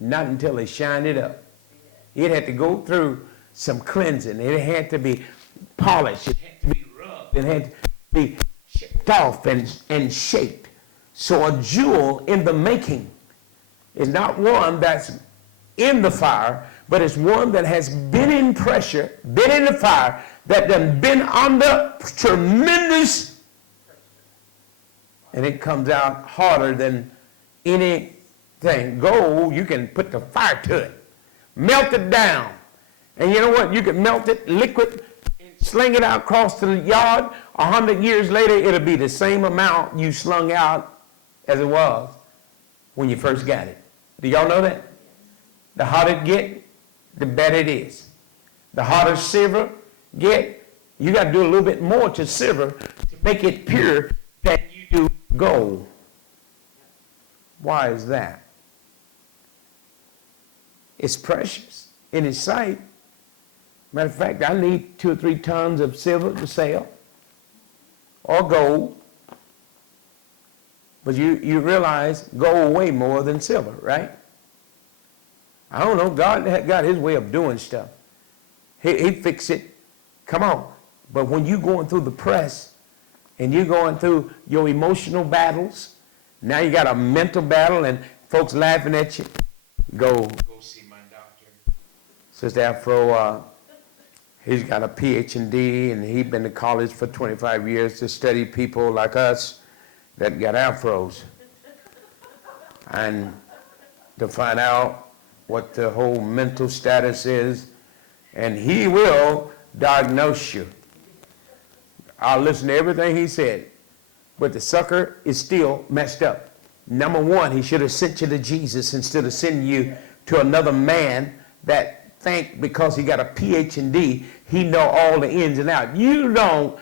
Not until they shine it up. It had to go through some cleansing. It had to be polished. It had to be rubbed. It had to be chipped off and shaped. So a jewel in the making is not one that's in the fire, but it's one that has been in pressure, been in the fire, that done been under tremendous, and it comes out harder than anything. Gold, you can put the fire to it, melt it down, and you know what? You can melt it liquid, and sling it out across the yard. 100 years later, it'll be the same amount you slung out as it was when you first got it. Do y'all know that? The hotter it get, the better it is. The hotter silver get, you got to do a little bit more to silver to make it pure than you do gold. Why is that? It's precious in His sight. Matter of fact, I need 2 or 3 tons of silver to sell, or gold. But you realize gold way more than silver, right? I don't know. God had got His way of doing stuff. He fixed it. Come on. But when you're going through the press and you're going through your emotional battles, now you got a mental battle and folks laughing at you, go see my doctor. Sister Afro, he's got a PhD and he's been to college for 25 years to study people like us that got afros and to find out what the whole mental status is, and he will diagnose you. I'll listen to everything he said, but the sucker is still messed up. Number one, he should have sent you to Jesus instead of sending you to another man that think because he got a PhD, he know all the ins and outs. You don't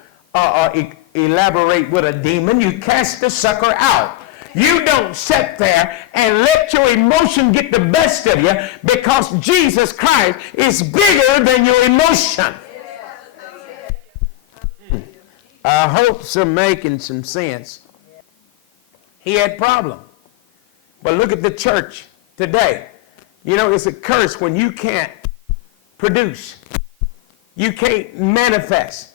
elaborate with a demon. You cast the sucker out. You don't sit there and let your emotion get the best of you, because Jesus Christ is bigger than your emotion. I hope I'm making some sense. He had problems. But look at the church today. You know, it's a curse when you can't produce. You can't manifest.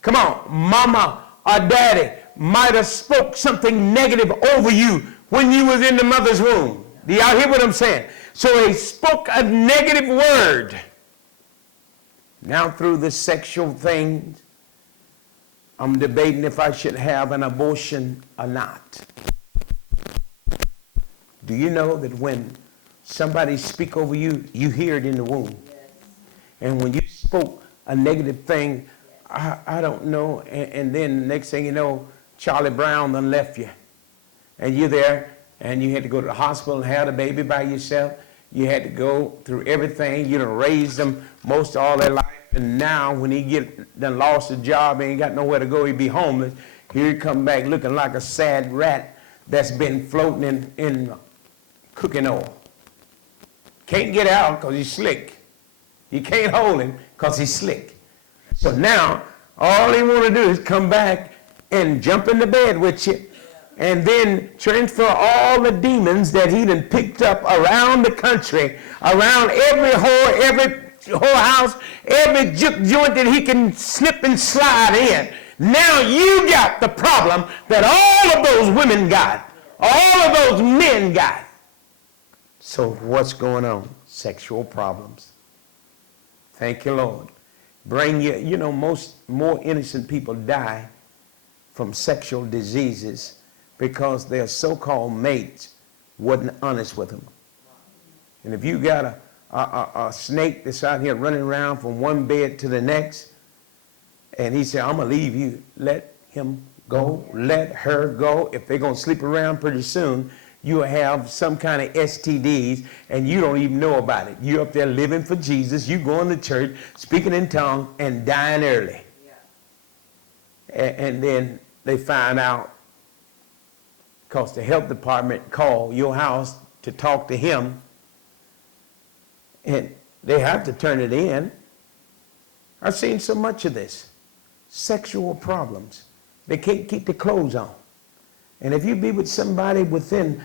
Come on, mama or daddy might have spoke something negative over you when you was in the mother's womb. Do y'all hear what I'm saying? So he spoke a negative word. Now through the sexual things, I'm debating if I should have an abortion or not. Do you know that when somebody speak over you, you hear it in the womb? Yes. And when you spoke a negative thing, I don't know, and then next thing you know, Charlie Brown done left you. And you're there, and you had to go to the hospital and have the baby by yourself. You had to go through everything. You done raised them most of all their life. And now when he done lost his job and ain't got nowhere to go, he be homeless. Here he come back looking like a sad rat that's been floating in cooking oil. Can't get out because he's slick. You can't hold him because he's slick. So now all he want to do is come back and jump in the bed with you, and then transfer all the demons that he done picked up around the country, around every whorehouse, every juke joint that he can slip and slide in. Now you got the problem that all of those women got, all of those men got. So what's going on? Sexual problems. Thank you, Lord. Bring you know, more innocent people die from sexual diseases because their so-called mates wasn't honest with them. And if you got a snake that's out here running around from one bed to the next, and he said, I'm going to leave you, let him go, let her go. If they're going to sleep around pretty soon, you'll have some kind of STDs, and you don't even know about it. You're up there living for Jesus. You going to church, speaking in tongues, and dying early. Yeah. And then they find out, because the health department called your house to talk to him, and they have to turn it in. I've seen so much of this. Sexual problems. They can't keep their clothes on. And if you be with somebody within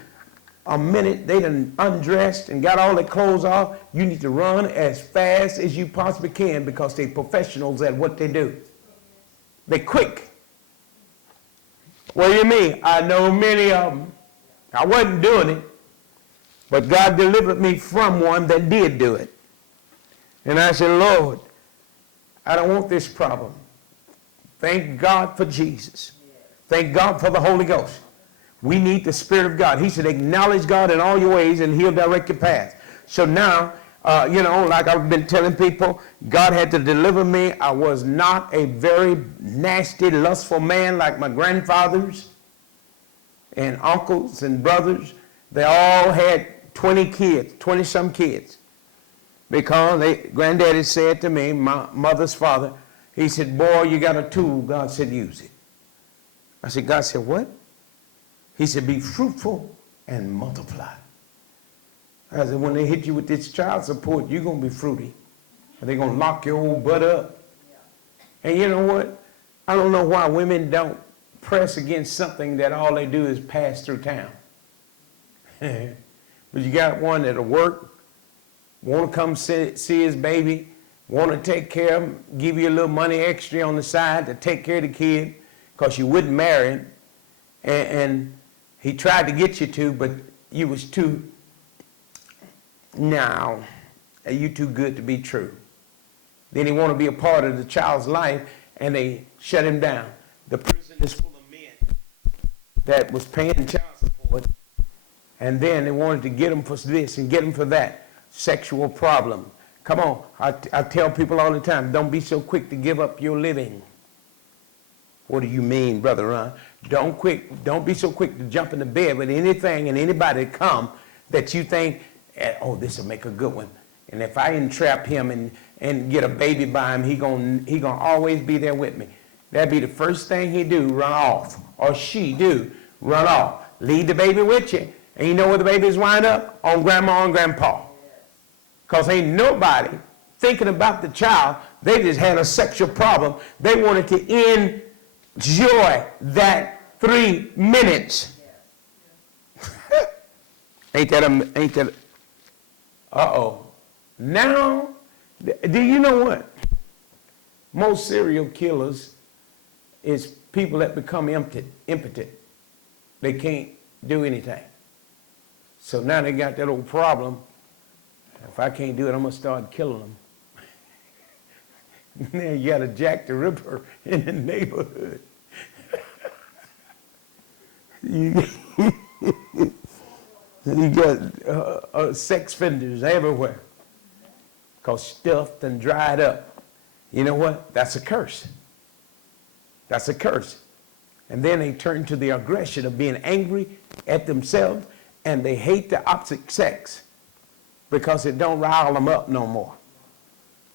a minute they done undressed and got all their clothes off, you need to run as fast as you possibly can because they're professionals at what they do. They're quick. What do you mean? I know many of them. I wasn't doing it, but God delivered me from one that did do it. And I said, Lord, I don't want this problem. Thank God for Jesus. Thank God for the Holy Ghost. We need the Spirit of God. He said, acknowledge God in all your ways and he'll direct your path. So now, like I've been telling people, God had to deliver me. I was not a very nasty, lustful man like my grandfathers and uncles and brothers. They all had 20 kids, 20-some kids. Because granddaddy said to me, my mother's father, he said, boy, you got a tool. God said, use it. I said, God said, what? He said, be fruitful and multiply. I said, when they hit you with this child support, you're going to be fruity. And they're going to lock your old butt up. And you know what? I don't know why women don't press against something that all they do is pass through town. But you got one that'll work, want to come see his baby, want to take care of him, give you a little money extra on the side to take care of the kid because you wouldn't marry him. And he tried to get you to, but you was too, now, you too good to be true. Then he want to be a part of the child's life, and they shut him down. The prison is full of men that was paying child support, and then they wanted to get him for this and get him for that. Sexual problem. Come on, I tell people all the time, don't be so quick to give up your living. What do you mean, Brother Ron? Don't be so quick to jump in the bed with anything and anybody come that you think, oh, this will make a good one. And if I entrap him and get a baby by him, he gonna always be there with me. That'd be the first thing he do, run off. Or she do, run off. Leave the baby with you. And you know where the babies wind up? On grandma and grandpa. Because ain't nobody thinking about the child. They just had a sexual problem. They wanted to enjoy that 3 minutes. Ain't that uh-oh. Now, do you know what? Most serial killers is people that become impotent. They can't do anything. So now they got that old problem. If I can't do it, I'm going to start killing them. Now you got a Jack the Ripper in the neighborhood. You got sex offenders everywhere. Because stuffed and dried up. You know what? That's a curse. That's a curse. And then they turn to the aggression of being angry at themselves, and they hate the opposite sex because it don't rile them up no more.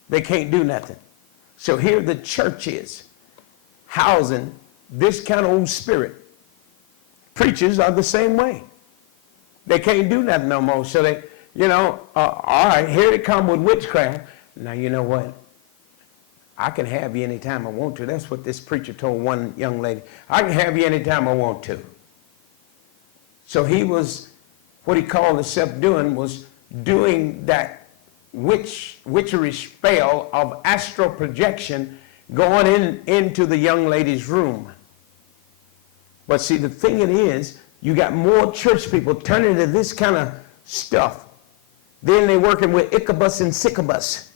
They can't do nothing. So here the church is housing this kind of old spirit. Preachers are the same way. They can't do nothing no more. So they, all right, here they come with witchcraft. Now, you know what? I can have you anytime I want to. That's what this preacher told one young lady. I can have you anytime I want to. So he was, what he called himself doing was doing that witchery spell of astral projection going into the young lady's room. But see, the thing it is, you got more church people turning to this kind of stuff. Then they're working with Ichabus and Sycabus,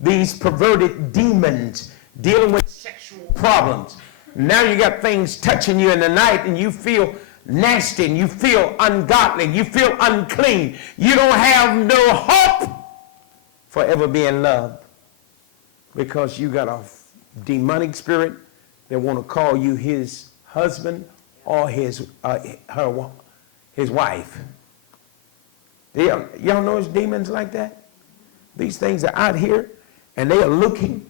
these perverted demons dealing with sexual problems. Now you got things touching you in the night and you feel nasty and you feel ungodly, you feel unclean. You don't have no hope for ever being loved because you got a demonic spirit that want to call you his husband or his wife. Y'all know it's demons like that? These things are out here and they are looking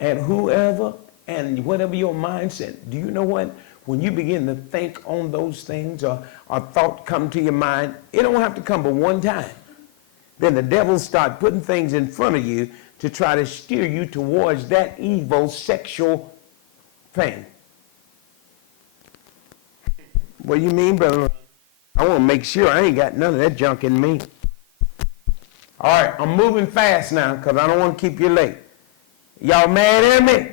at whoever and whatever your mindset. Do you know what? When you begin to think on those things or a thought come to your mind, it don't have to come but one time. Then the devil start putting things in front of you to try to steer you towards that evil sexual thing. What do you mean, brother? I want to make sure I ain't got none of that junk in me. All right, I'm moving fast now because I don't want to keep you late. Y'all mad at me?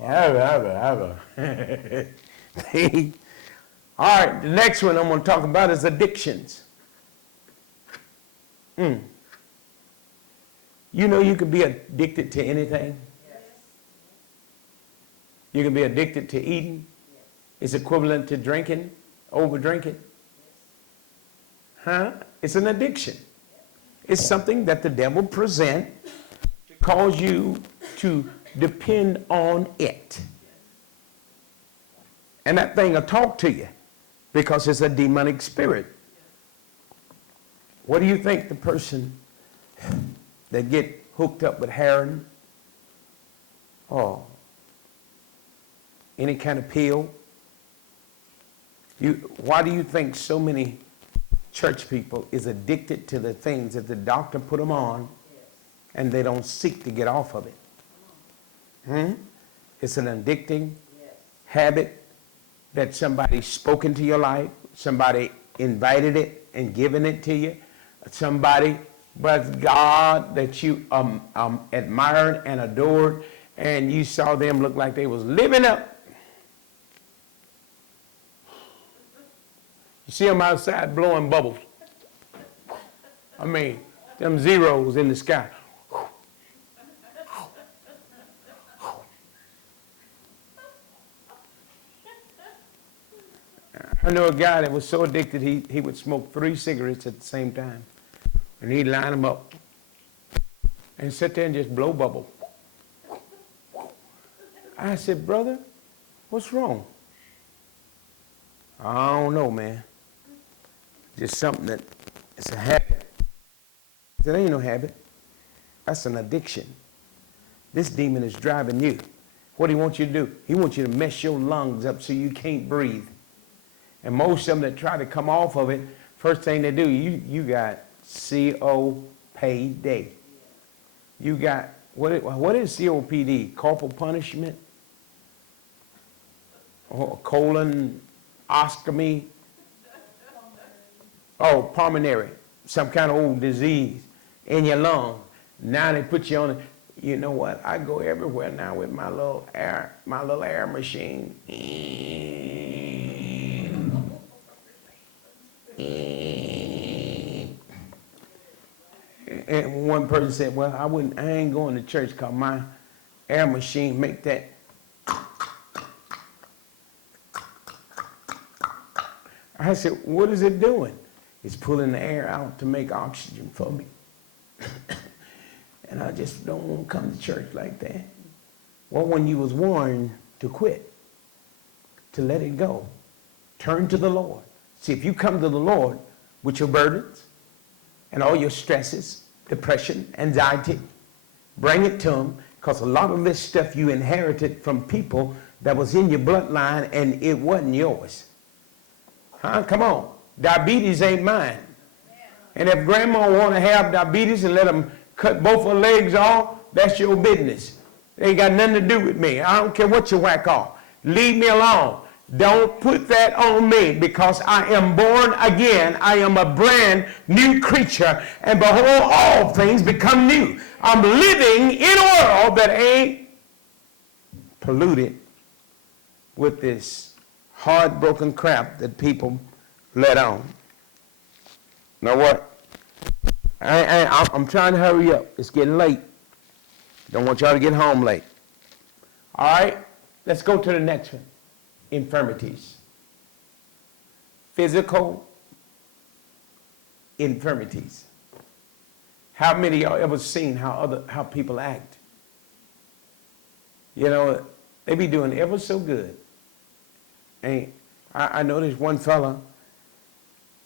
All right, the next one I'm going to talk about is addictions. You know you can be addicted to anything. Yes. You can be addicted to eating. Yes. It's equivalent to drinking, over drinking. Yes. Huh? It's an addiction. Yes. It's something that the devil presents to cause you to depend on it. Yes. And that thing will talk to you because it's a demonic spirit. Yes. What do you think the person that get hooked up with heroin or any kind of pill, why do you think so many church people is addicted to the things that the doctor put them on and they don't seek to get off of it? It's an addicting habit that somebody spoke into your life, somebody invited it and given it to you, somebody but God that you admired and adored, and you saw them look like they was living up. You see them outside blowing bubbles. I mean, them zeros in the sky. I know a guy that was so addicted he would smoke 3 cigarettes at the same time. And he'd line them up and sit there and just blow bubble. I said, brother, what's wrong? I don't know, man. Just something that, it's a habit. I said, ain't no habit. That's an addiction. This demon is driving you. What do he want you to do? He wants you to mess your lungs up so you can't breathe. And most of them that try to come off of it, first thing they do, you got CO payday. You got, what is COPD? Corporal punishment? Or colonoscopy? Oh, pulmonary. Some kind of old disease in your lung. Now they put you on it. You know what? I go everywhere now with my little air machine. And one person said, well, I ain't going to church because my air machine make that. I said, what is it doing? It's pulling the air out to make oxygen for me. And I just don't want to come to church like that. Well, when you was warned to quit, to let it go, turn to the Lord. See, if you come to the Lord with your burdens and all your stresses, depression, anxiety, bring it to him, because a lot of this stuff you inherited from people that was in your bloodline and it wasn't yours. Huh? Come on. Diabetes ain't mine. And if grandma want to have diabetes and let them cut both her legs off, that's your business. It ain't got nothing to do with me. I don't care what you whack off. Leave me alone. Don't put that on me, because I am born again. I am a brand new creature. And behold, all things become new. I'm living in a world that ain't polluted with this heartbroken crap that people let on. Know what? I'm trying to hurry up. It's getting late. Don't want y'all to get home late. All right? Let's go to the next one. Infirmities. Physical infirmities. How many of y'all ever seen how people act? You know, they be doing ever so good. And I know this one fella,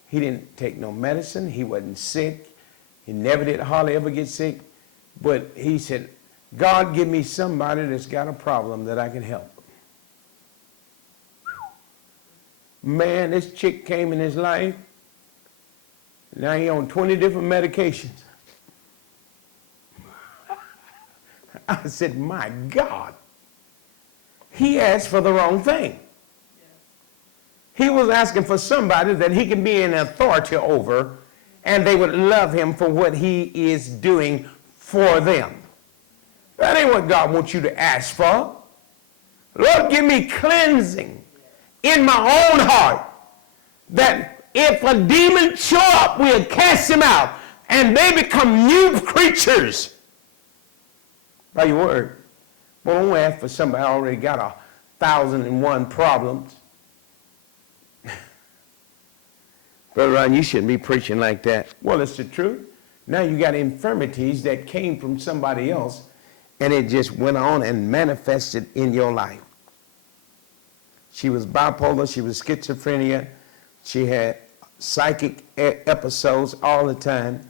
he didn't take no medicine, he wasn't sick, he never did hardly ever get sick, but he said, God, give me somebody that's got a problem that I can help. Man, this chick came in his life. Now he on 20 different medications. I said, my God. He asked for the wrong thing. He was asking for somebody that he can be in authority over, and they would love him for what he is doing for them. That ain't what God wants you to ask for. Lord, give me cleansing in my own heart, that if a demon show up, we'll cast him out, and they become new creatures by your word. But don't ask for somebody already got 1,001 problems. Brother Ron, you shouldn't be preaching like that. Well, it's the truth. Now you got infirmities that came from somebody else, and it just went on and manifested in your life. She was bipolar, she was schizophrenia, she had psychic episodes all the time.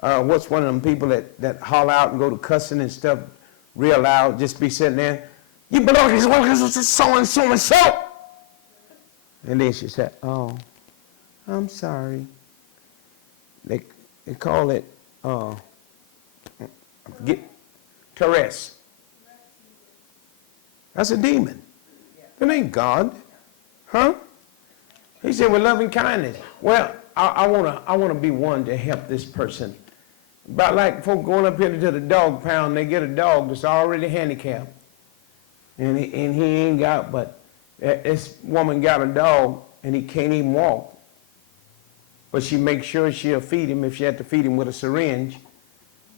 What's one of them people that holler out and go to cussing and stuff real loud, just be sitting there, you belong to so and so and so. And then she said, oh, I'm sorry. They call it Tourette's. That's a demon. It ain't God. Huh? He said, with loving kindness. Well, I wanna be one to help this person. About like folk going up here to the dog pound, they get a dog that's already handicapped. And he ain't got, but this woman got a dog and he can't even walk. But she makes sure she'll feed him if she had to feed him with a syringe.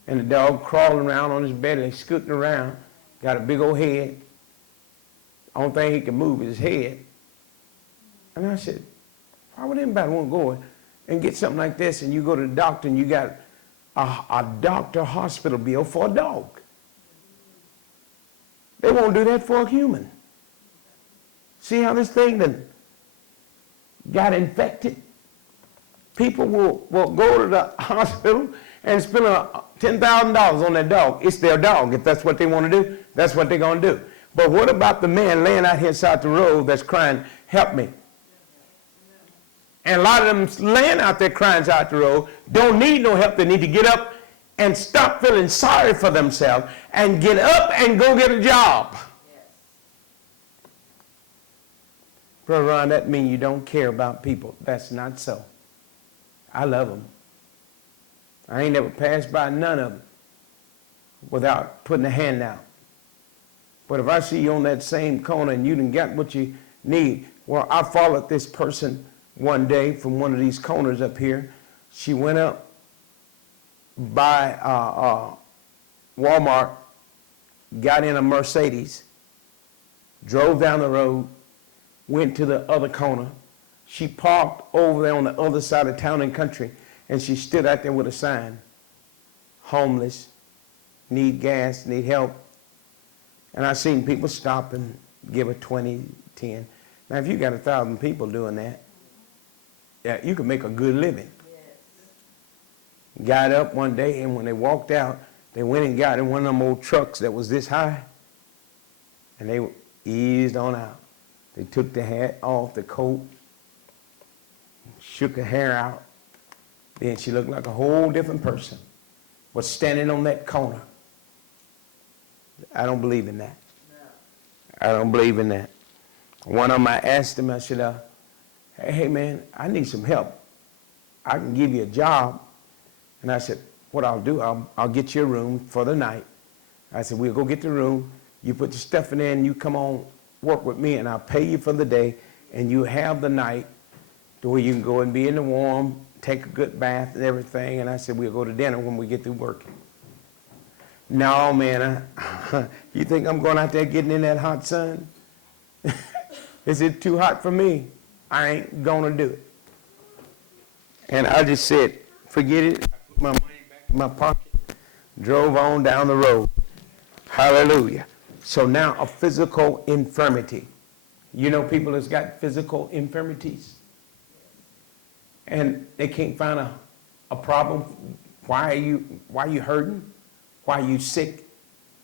And the dog crawling around on his belly, scooting around, got a big old head. Only thing he can move is his head. And I said, why would anybody want to go and get something like this and you go to the doctor and you got a doctor hospital bill for a dog? They won't do that for a human. See how this thing done got infected? People will go to the hospital and spend $10,000 on that dog. It's their dog. If that's what they want to do, that's what they're going to do. But what about the man laying out here side the road that's crying, help me? And a lot of them laying out there crying out the road don't need no help. They need to get up and stop feeling sorry for themselves and get up and go get a job. Yes. Brother Ron, that means you don't care about people. That's not so. I love them. I ain't never passed by none of them without putting a hand out. But if I see you on that same corner and you done got what you need, well, I followed this person one day from one of these corners up here. She went up by Walmart, got in a Mercedes, drove down the road, went to the other corner. She parked over there on the other side of town and country, and she stood out there with a sign, homeless, need gas, need help. And I seen people stop and give her 20, 10. Now, if you got 1,000 people doing that, yeah, you can make a good living. Yes. Got up one day, and when they walked out, they went and got in one of them old trucks that was this high, and they eased on out. They took the hat off, the coat, shook her hair out. Then she looked like a whole different person, was standing on that corner. I don't believe in that. No. I don't believe in that. One of them, I asked him, I said, hey man, I need some help. I can give you a job. And I said, what I'll do, I'll get you a room for the night. I said, we'll go get the room. You put your stuff in there and you come on, work with me, and I'll pay you for the day. And you have the night to where you can go and be in the warm, take a good bath and everything. And I said, we'll go to dinner when we get through working. No, man, you think I'm going out there getting in that hot sun? Is it too hot for me? I ain't going to do it. And I just said, forget it. I put my money back in my pocket, drove on down the road. Hallelujah. So now a physical infirmity. You know people that's got physical infirmities? And they can't find a problem. Why are you hurting? Why are you sick?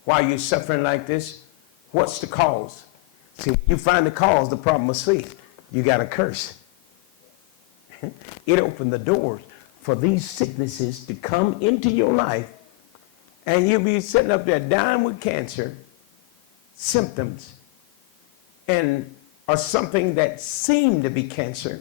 Why are you suffering like this? What's the cause? See, when you find the cause, the problem will see. You got a curse. It opened the doors for these sicknesses to come into your life, and you'll be sitting up there dying with cancer, symptoms, and or something that seemed to be cancer,